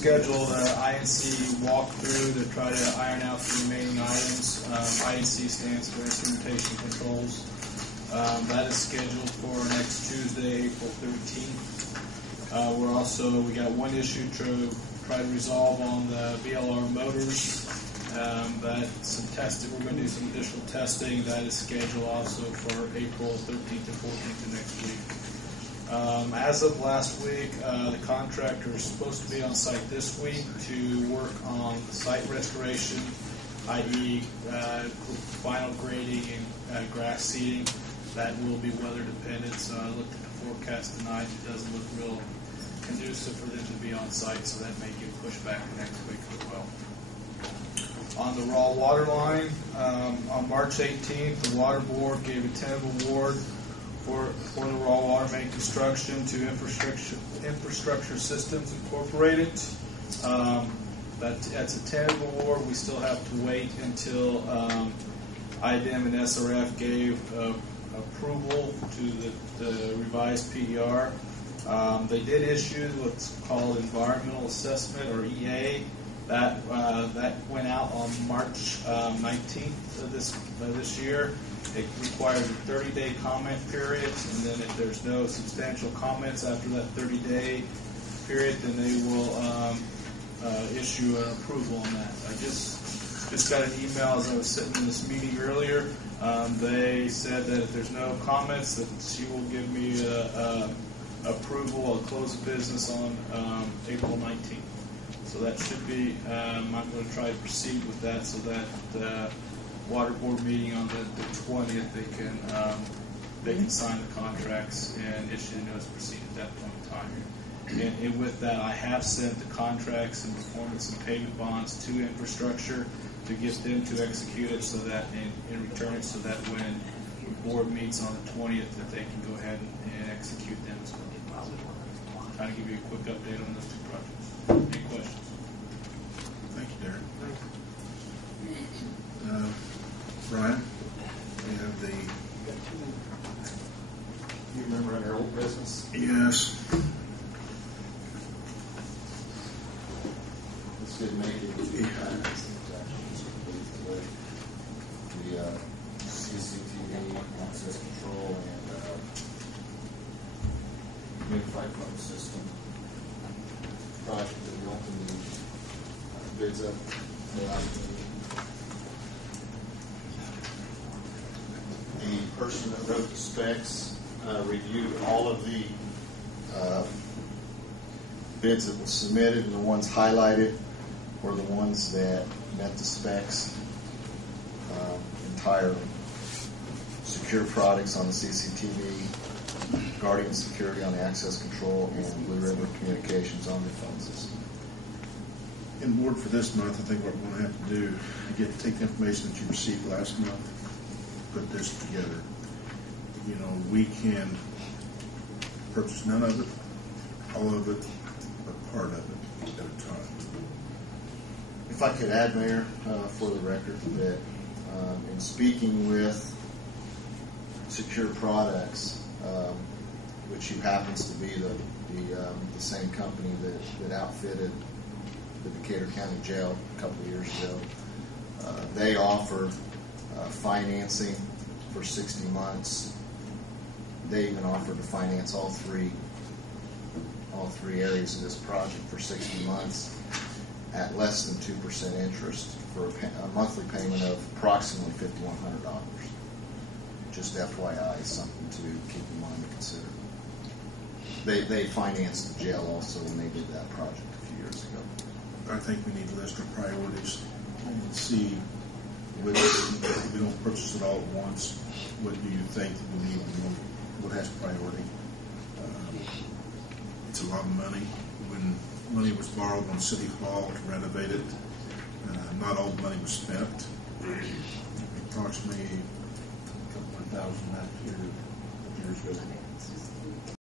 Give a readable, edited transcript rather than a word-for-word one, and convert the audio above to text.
scheduled an INC walkthrough to try to iron out the remaining items. INC stands for Instrumentation Controls. That is scheduled for next Tuesday, April 13th. We got one issue to try to resolve on the VLR motors. That's some testing. We're going to do some additional testing. That is scheduled also for April 13th and 14th of next week. As of last week, the contractor is supposed to be on site this week to work on the site restoration, i.e. Final grading and grass seeding. That will be weather dependent, so I looked at the forecast tonight. It doesn't look real conducive for them to be on site, so that may get pushed back to next week as well. On the raw water line, on March 18th, the Water Board gave a tentative award for the raw water main construction to Infrastructure Systems Incorporated. That's a tentative award. We still have to wait until IDEM and SRF gave approval to the revised PDR. They did issue what's called Environmental Assessment, or EA. That went out on March 19th of this year. It requires a 30-day comment period, and then if there's no substantial comments after that 30-day period, then they will issue an approval on that. I just got an email as I was sitting in this meeting earlier. They said that if there's no comments, that she will give me approval of close of business on April 19th. So that should be, I'm going to try to proceed with that so that Water Board meeting on the 20th, they can sign the contracts and issue the notice to proceed at that point in time. And with that, I have sent the contracts and performance and payment bonds to infrastructure to get them to execute it, so that in return it, so that when the board meets on the 20th, that they can go ahead and execute them as well. Trying to give you a quick update on those two projects. Any questions? Thank you, Darren. Brian, we have the. You remember under old business? Yes. This did make it to the CCTV, access control, and unified phone system project that we opened the bids up last meeting. The person that wrote the specs reviewed all of the bids that were submitted, and the ones highlighted were the ones that met the specs entirely. Secure products on the CCTV, Guardian Security on the access control, and Blue River Communications on the phone system. In board for this month, I think what we're going to have to do is take the information that you received last month, put this together. You know, we can purchase none of it, all of it, but part of it at a time. If I could add, Mayor, for the record, that in speaking with Secure Products, which happens to be the same company that outfitted the Decatur County Jail a couple of years ago, they offer financing for 60 months. They even offered to finance all three areas of this project for 60 months at less than 2% interest for a monthly payment of approximately $5,100. Just FYI, something to keep in mind and consider. They financed the jail also when they did that project a few years ago. I think we need to list our priorities and see whether if we don't purchase it all at once, what do you think we need? What has priority? It's a lot of money. When money was borrowed on City Hall to renovate it, not all the money was spent. Approximately a couple $100,000 last year, years ago.